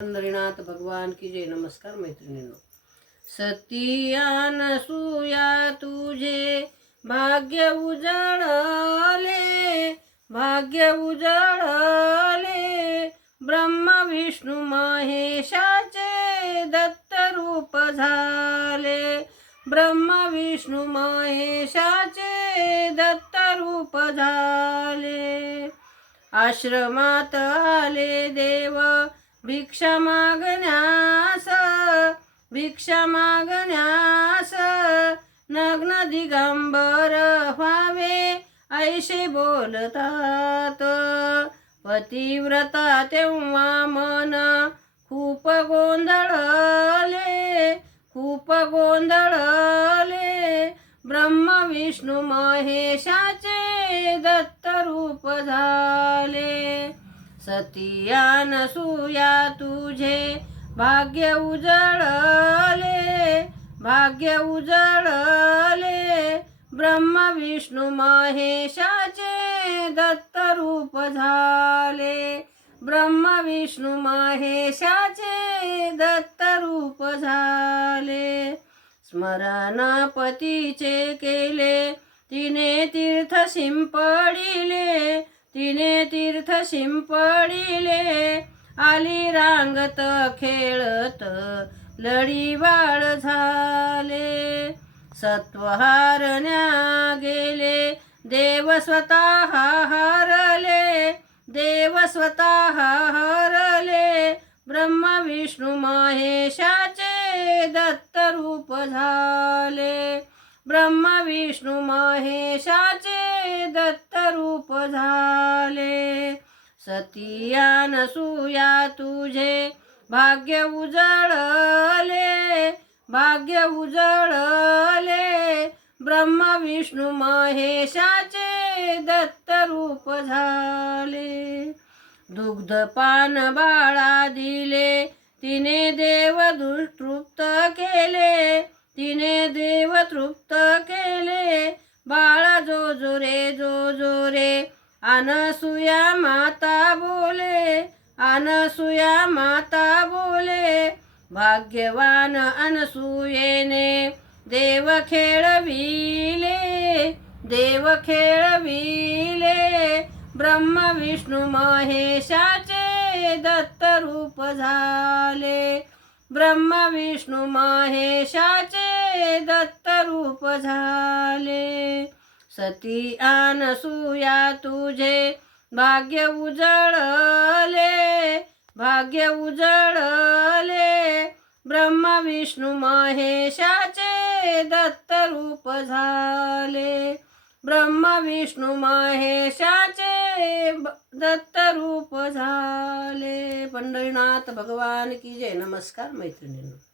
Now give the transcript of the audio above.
पंढरीनाथ भगवान की जय. नमस्कार मैत्रिणींनो. सती अनसूया तुझे भाग्य उजळले, भाग्य उजळले. ब्रह्म विष्णू महेशाचे दत्त रूप झाले, ब्रह्म विष्णू महेशाचे दत्त रूप झाले. आश्रमात आले देव भिक्षा मागण्यास, भिक्षा मागण्यास. नग्न दिगंबर व्हावे ऐसे बोलतात. पतिव्रता तेव्हा मन खूप गोंधळले, खूप गोंधळले. ब्रह्म विष्णू महेशाचे दत्त रूप झाले. सती अनसूया तुझे भाग्य उजळले, भाग्य उजळले. ब्रह्म विष्णू महेशाचे दत्त रूप झाले, ब्रह्म विष्णू महेशाचे दत्त रूप झाले. स्मरण पतीचे केले तिने तीर्थ शिंपडिले, तिने तीर्थ शिंपडिले. आली रांगत खेळत लढीवाळ झाले. सत्वहारण्या गेले देव स्वतः हरले, देव स्वतः हरले. ब्रह्म विष्णू महेशाचे दत्त रूप झाले, ब्रह्म विष्णू महेशाचे दत्त रूप झाले. सती अनसूया तुझे भाग्य उजळले, भाग्य उजळले. ब्रह्म विष्णू महेशाचे दत्त रूप झाले. दुग्धपान बाळा दिले तिने देव तृप्त केले, तिने देव तृप्त केले. बाळा जो जो रे, जो जो रे. अनसूया माता बोले, अनसूया माता बोले. भाग्यवान अनसूयेने देव खेळविले, देव खेळविले. ब्रह्म विष्णू महेशाचे दत्त रूप झाले, ब्रह्म विष्णू महेशाचे दत्त रूप झाले. सती अनसूया तुझे भाग्य उजळले, भाग्य उजळले. ब्रह्म विष्णू महेशाचे दत्त रूप झाले, ब्रह्म विष्णू महेशाचे दत्त रूप झाले. पंढरीनाथ भगवान की जय. नमस्कार मैत्रिणींनो.